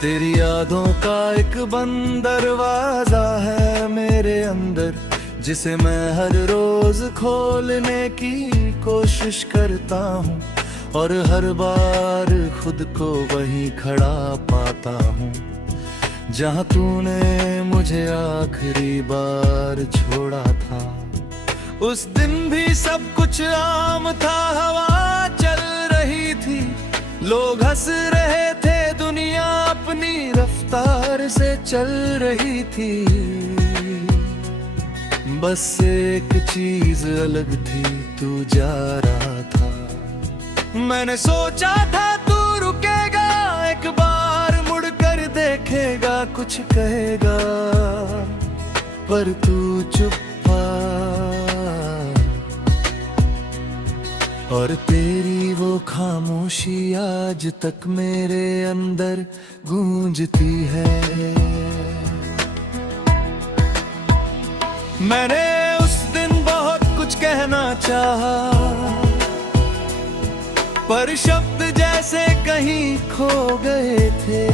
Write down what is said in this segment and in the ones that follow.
तेरी यादों का एक बंद दरवाजा है मेरे अंदर, जिसे मैं हर रोज खोलने की कोशिश करता हूँ, और हर बार खुद को वहीं खड़ा पाता हूँ जहाँ तूने मुझे आखिरी बार छोड़ा था। उस दिन भी सब कुछ आम था, हवा चल रही थी, लोग हंस रहे थे, दुनिया अपनी रफ्तार से चल रही थी। बस एक चीज अलग थी, तू जा रहा था। मैंने सोचा था तू रुकेगा, एक बार मुड़ कर देखेगा, कुछ कहेगा, पर तू चुप था। और तेरी वो खामोशी आज तक मेरे अंदर गूंजती है। मैंने उस दिन बहुत कुछ कहना चाहा, पर शब्द जैसे कहीं खो गए थे।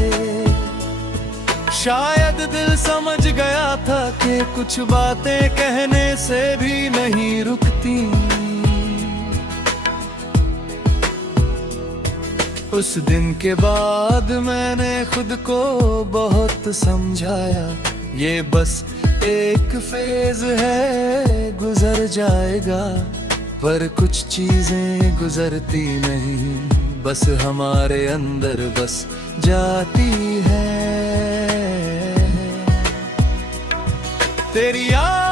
शायद दिल समझ गया था कि कुछ बातें कहने से भी नहीं रुकती। उस दिन के बाद मैंने खुद को बहुत समझाया, ये बस एक फेज है, गुजर जाएगा। पर कुछ चीजें गुजरती नहीं, बस हमारे अंदर बस जाती है। तेरी याद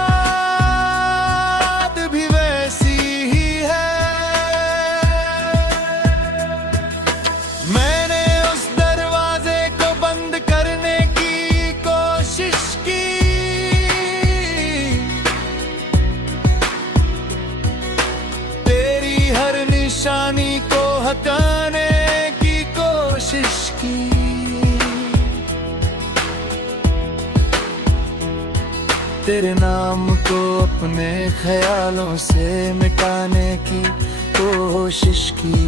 भी वैसी ही है। मैंने उस दरवाजे को बंद करने की कोशिश की, तेरी हर निशानी को हटाने की कोशिश की। तेरे नाम को अपने ख्यालों से मिटाने की कोशिश की,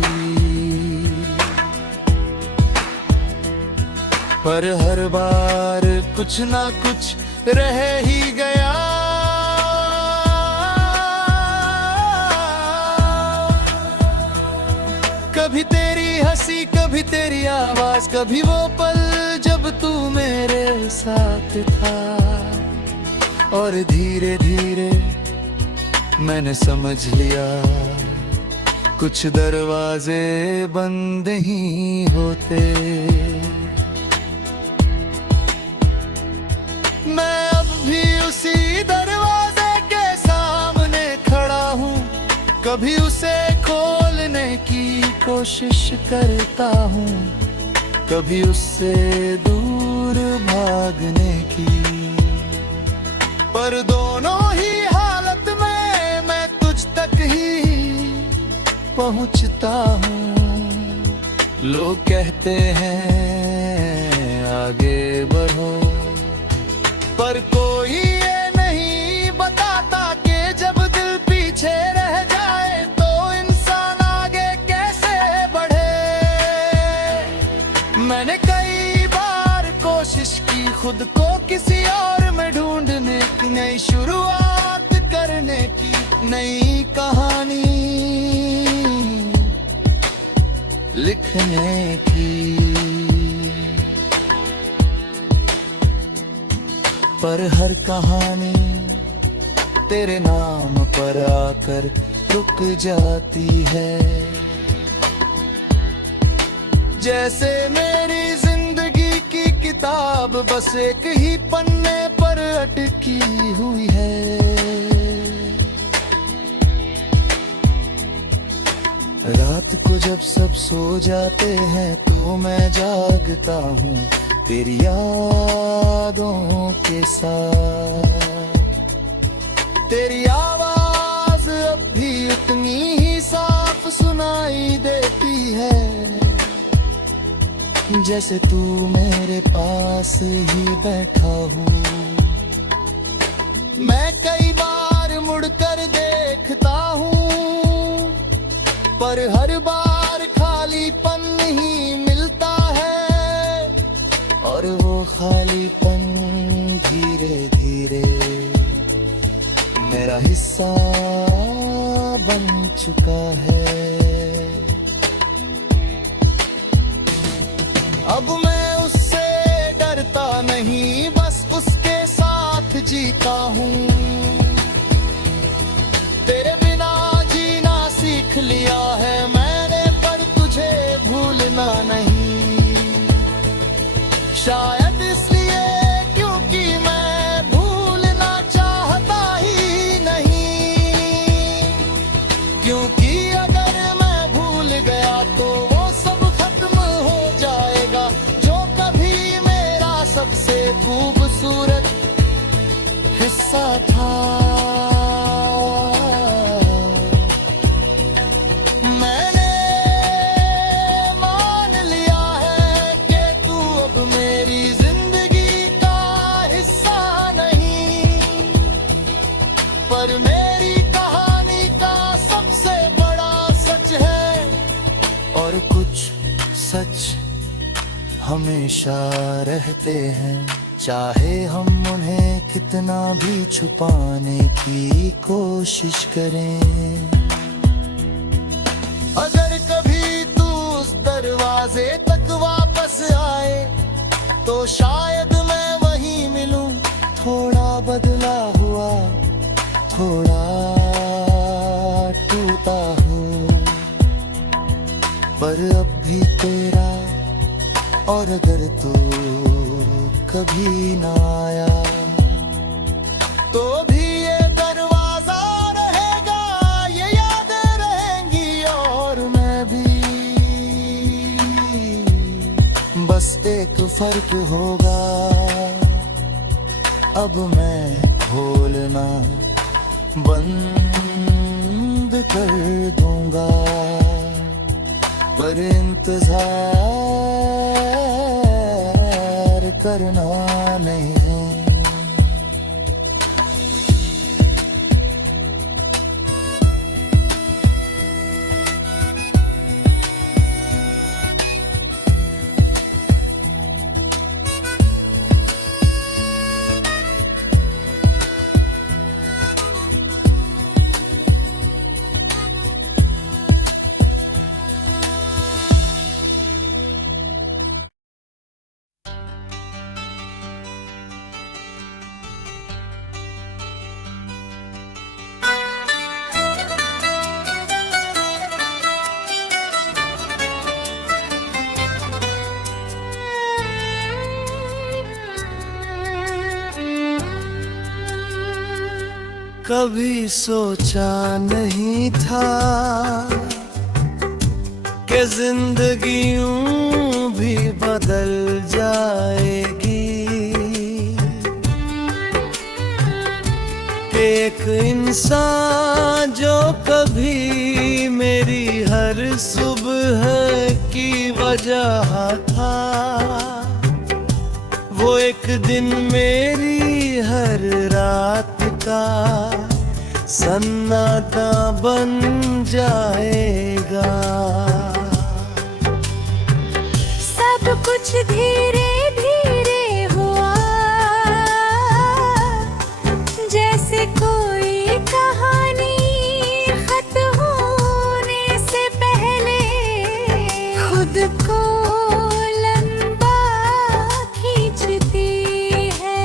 पर हर बार कुछ ना कुछ रह ही गया। कभी तेरी हंसी, कभी तेरी आवाज, कभी वो पल जब तू मेरे साथ था। और धीरे धीरे मैंने समझ लिया, कुछ दरवाजे बंद ही होते। मैं अब भी उसी दरवाजे के सामने खड़ा हूँ, कभी उसे खोलने की कोशिश करता हूँ, कभी उससे दूर भागने की। पर दोनों ही हालत में मैं तुझ तक ही पहुंचता हूँ। लोग कहते हैं आगे बढ़ो, पर कोई ये नहीं बताता कि जब दिल पीछे रह जाए तो इंसान आगे कैसे बढ़े। मैंने कई बार कोशिश की खुद को किसी और में ढूंढने की, नई शुरुआत करने की, नई कहानी लिखने की। पर हर कहानी तेरे नाम पर आकर रुक जाती है। जैसे मेरी जिंदगी की किताब बस एक ही पन्ने पर अटकी हुई है। रात को जब सब सो जाते हैं तो मैं जागता हूँ तेरी यादों के साथ। तेरी आवाज अब भी उतनी ही साफ सुनाई देती है, जैसे तू मेरे पास ही बैठा हूँ। मैं कई बार मुड़कर देखता हूँ, पर हर बार खालीपन ही मिलता है। और वो खालीपन धीरे धीरे मेरा हिस्सा बन चुका है। अब मैं उससे डरता नहीं, बस उसके साथ जीता हूँ। तेरे बिना जीना सीख लिया है मैंने, पर तुझे भूलना नहीं। शायद इसलिए क्योंकि मैं भूलना चाहता ही नहीं, क्योंकि अगर मैं भूल गया तो वो सब खत्म हो जाएगा जो कभी मेरा सबसे खूबसूरत हिस्सा था। पर मेरी कहानी का सबसे बड़ा सच है, और कुछ सच हमेशा रहते हैं, चाहे हम उन्हें कितना भी छुपाने की कोशिश करें। अगर कभी तू उस दरवाजे तक वापस आए तो शायद मैं वहीं मिलूं, थोड़ा बदला हुआ, थोड़ा टूटा हूँ, पर अब भी तेरा। और अगर तू कभी ना आया तो भी ये दरवाजा रहेगा, ये यादें रहेंगी और मैं भी। बस एक फर्क होगा, अब मैं खोलना बंद कर दूंगा, पर इंतजार करना नहीं। कभी सोचा नहीं था कि जिंदगी यूं भी बदल जाएगी, कि एक इंसान जो कभी मेरी हर सुबह की वजह था, वो एक दिन मेरी हर रात का सन्नाटा बन जाएगा। सब कुछ धीरे धीरे हुआ, जैसे कोई कहानी खत्म होने से पहले खुद को लंबा खींचती है।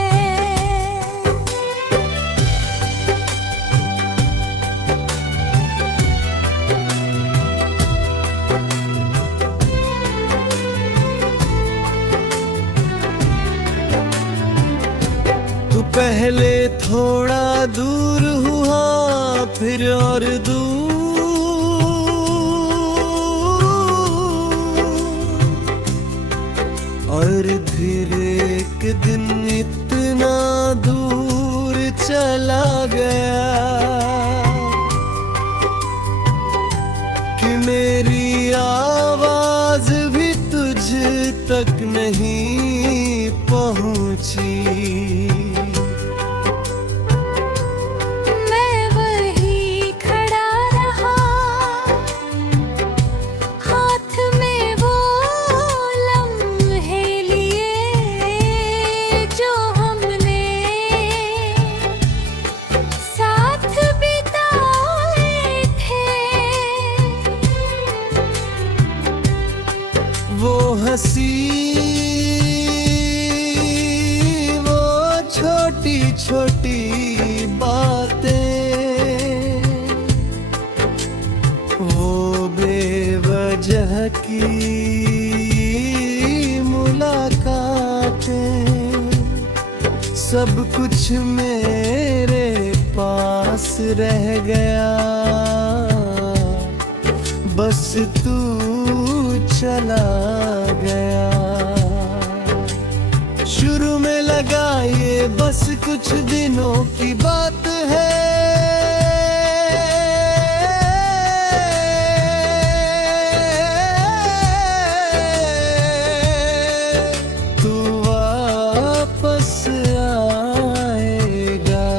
तू पहले थोड़ा दूर हुआ, फिर और दूर, और फिर एक दिन इतना दूर चला गया कि मेरी आवाज भी तुझ तक नहीं पहुंची। सी वो छोटी छोटी बातें, वो बेवजह की मुलाकातें, सब कुछ मेरे पास रह गया, बस तू चला गया। शुरू में लगा ये बस कुछ दिनों की बात है, तू वापस आएगा।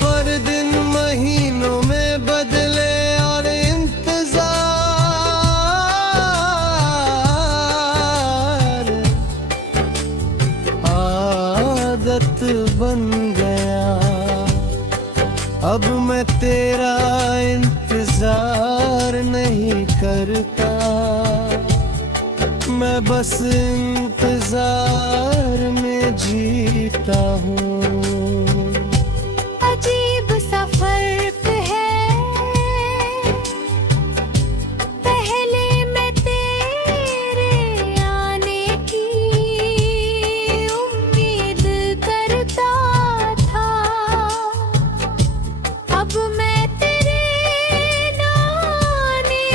पर दिन महीनों में बदले और इंतजार आदत बन गया। अब मैं तेरा इंतजार नहीं करता, मैं बस इंतजार में जीता हूँ। अजीब सा फर्क है, पहले मैं तेरे आने की उम्मीद करता था, अब मैं तेरे ना आने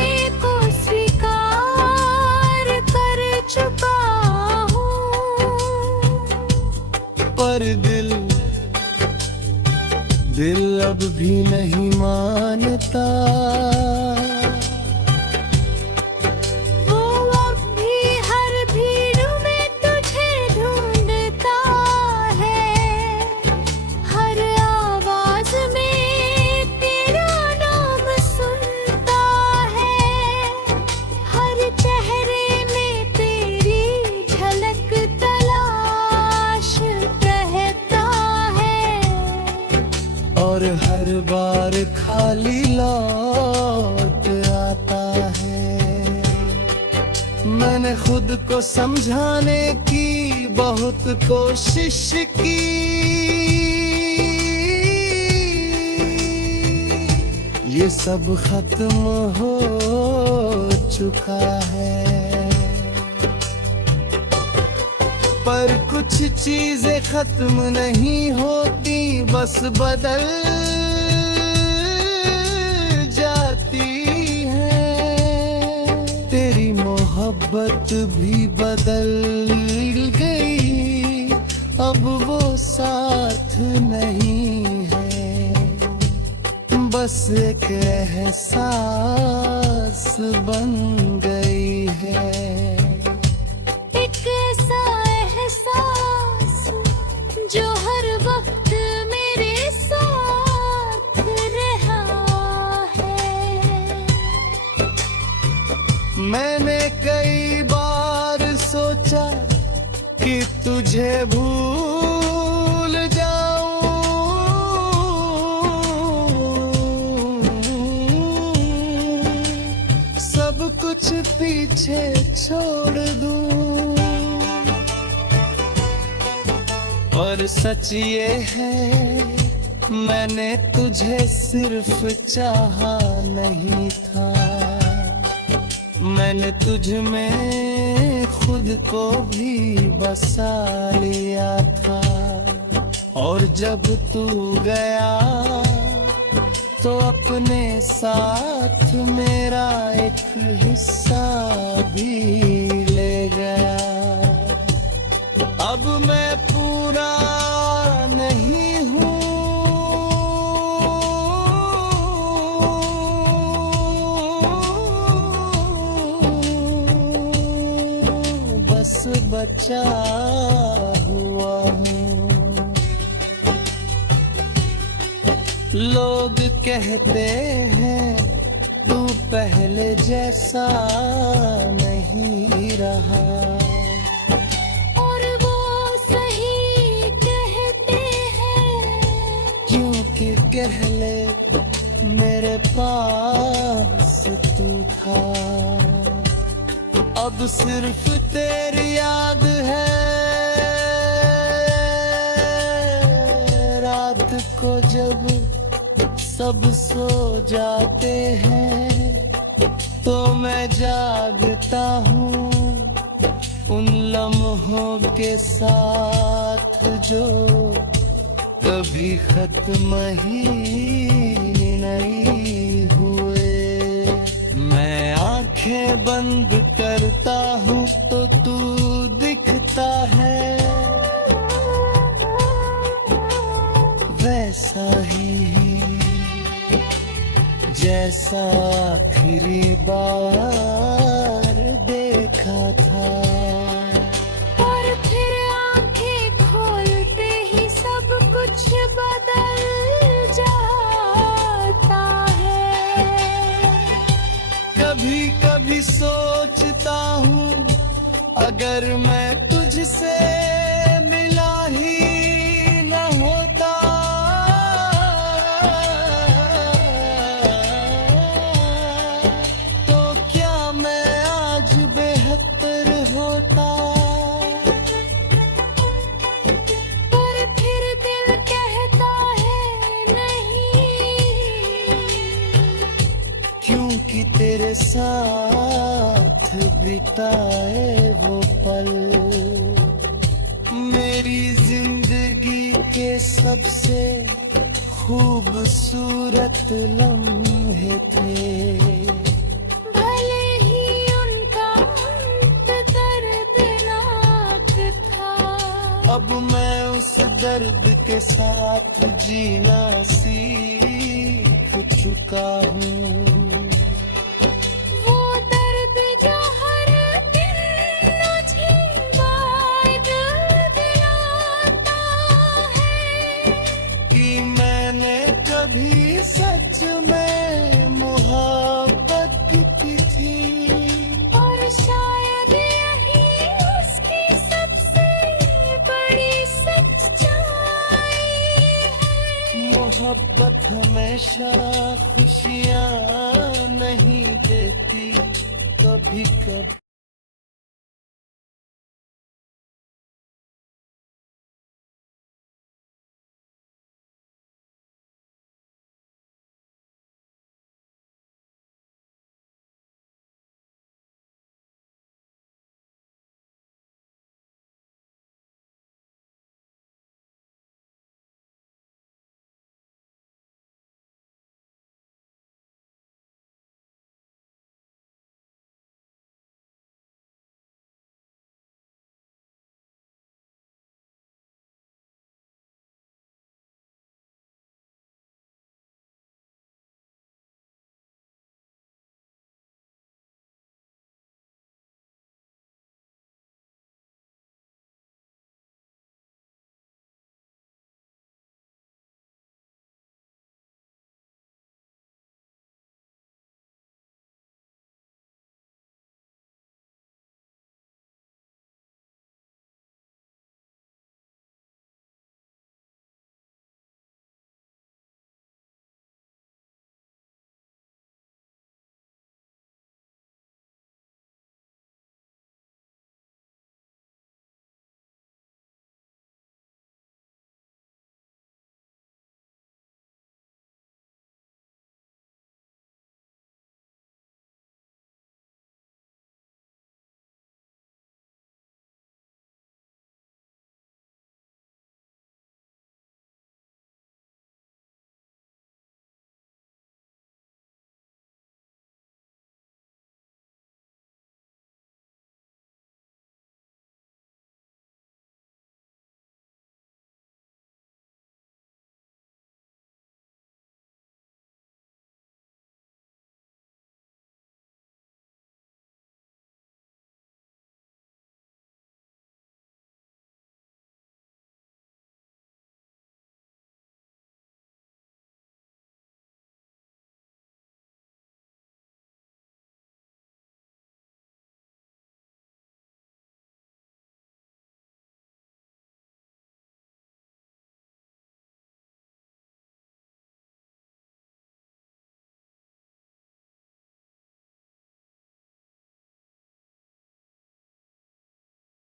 को स्वीकार कर चुका हूँ। पर दिल अब भी नहीं मानता, वो अब भी हर भीड़ में तुझे ढूंढता है, हर आवाज में तेरा नाम सुनता है, हर चेहरे में तेरी झलक तलाश रहता है, और हर बार खाली लौट आता है। मैंने खुद को समझाने की बहुत कोशिश की, ये सब खत्म हो चुका है। पर कुछ चीजें खत्म नहीं होती, बस बदल जाती हैं। तेरी मोहब्बत भी बदल गई, अब वो साथ नहीं है, बस एक एहसास बन गई है। एक ऐसा एहसास जो हर वक्त मेरे साथ रहा है। मैंने कई बार सोचा कि तुझे भूल जाऊं, सब कुछ पीछे छोड़ दूं, और सच ये है मैंने तुझे सिर्फ चाहा नहीं था, मैंने तुझ में खुद को भी बसा लिया था। और जब तू गया तो अपने साथ मेरा एक हिस्सा भी ले गया। अब मैं पूरा नहीं हूँ, बस बचा हुआ हूँ। लोग कहते हैं तू पहले जैसा नहीं रहा, और वो सही कहते हैं, क्योंकि पहले मेरे पास तू था। अब सिर्फ तेरी याद है। रात को जब सब सो जाते हैं तो मैं जागता हूँ उन लम्हों के साथ जो कभी खत्म ही नहीं हुए। मैं आंखें बंद करता हूँ तो तू दिखता है, वैसा ही जैसा आखिरी बार देखा था। और फिर आंखें खोलते ही सब कुछ बदल जाता है। कभी कभी सोचता हूँ अगर मैं तुझसे मिला ही न होता तो क्या मैं आज बेहतर होता। पर फिर दिल कहता है नहीं, क्योंकि तेरे साथ बिताए वो पल मेरी जिंदगी के सबसे खूबसूरत लम्हे थे। भले ही उनका अंत दर्दनाक था। अब मैं उस दर्द के साथ जीना सीख चुका हूँ। वो दर्द जो हर दिन मुझे दिलाता है कि मैंने कभी सच में मोहब्बत की थी। और शायद यही उसकी सबसे बड़ी सच्चाई है। मोहब्बत हमेशा खुशियाँ नहीं देती, कभी कभी